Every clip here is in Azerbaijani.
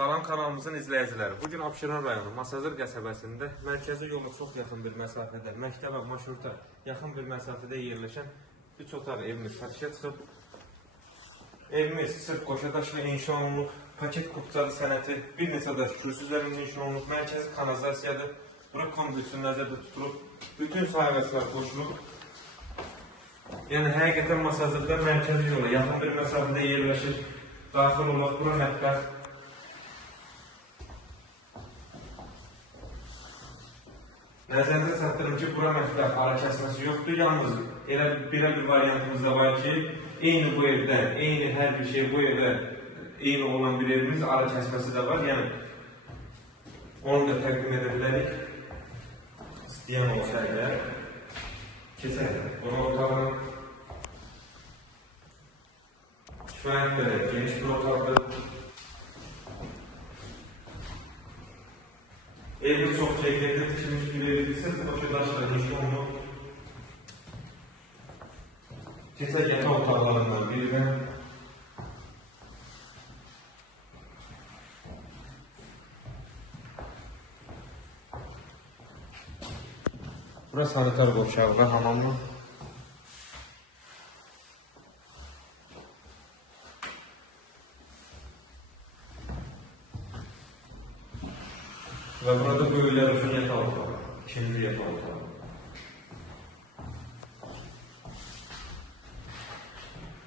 Salam kanalımızın izləyiciləri. Bugün Abşeron rayonu Masazır qəsəbəsində mərkəzi yola çox yaxın bir məsafədə, məktəbə, marşruta yaxın bir məsafədə yerləşən 3 otaq evimiz satışa çıxıb. Evimiz sırf qoşadaşla inşa olunub, paket kupçalı sənəti, bir neçə daş kürsü üzərində inşa olunub, mərkəzi kanalizasiyadır. Bura kombi üçün nəzərdə tutulub, bütün sahələr qoşulub. Yəni həqiqətən Masazırda mərkəzi yola yaxın bir məsafədə yerləşir. Daxil olmaq, bura mətbəx. Nəzərinizə çatdırım ki, bura mətbəx ara kəsməsi yoxdur. Yalnız elə bir variantımız da var ki, eyni bu evdən, eyni hər bir şey bu evdə eyni olan bir evimiz ara kəsməsi də var. Yəni, onu da təqdim edə bilərik. İstəyən olsa əgər, keçək. Buna otağın kifayət qədər geniş bir otaqdır. Evde çok çevrede tikilmiş bir evliyse koşudaşla inşa olunub. Keçək yatak otaqlarından birine. Burası sanitar qovşağı və hamamlı. Ve burada böyüklər üçün yatağı otağı, ikinci yatağı otağı.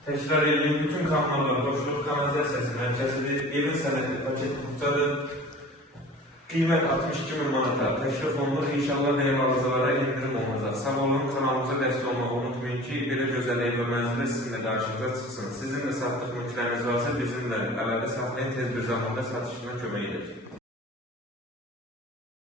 Təkrar edildiğim bütün kanallar, boşluq kanalizasiyası mərkəzidir, evin sənəti paket kupçadır. Qiymət 62.000 manata təşrif olunur, inşallah ev mağazalara indirim olacaq. Sağ olun, kanalımıza dəstək olmağı unutmayın ki, belə gözəl ev və mənzillər sizin də qarşınıza çıxsın. Sizin də satdıq mülkləriniz varsa bizimlə əlaqə saxlayın, tez bir zamanda satışına kömək edəcək.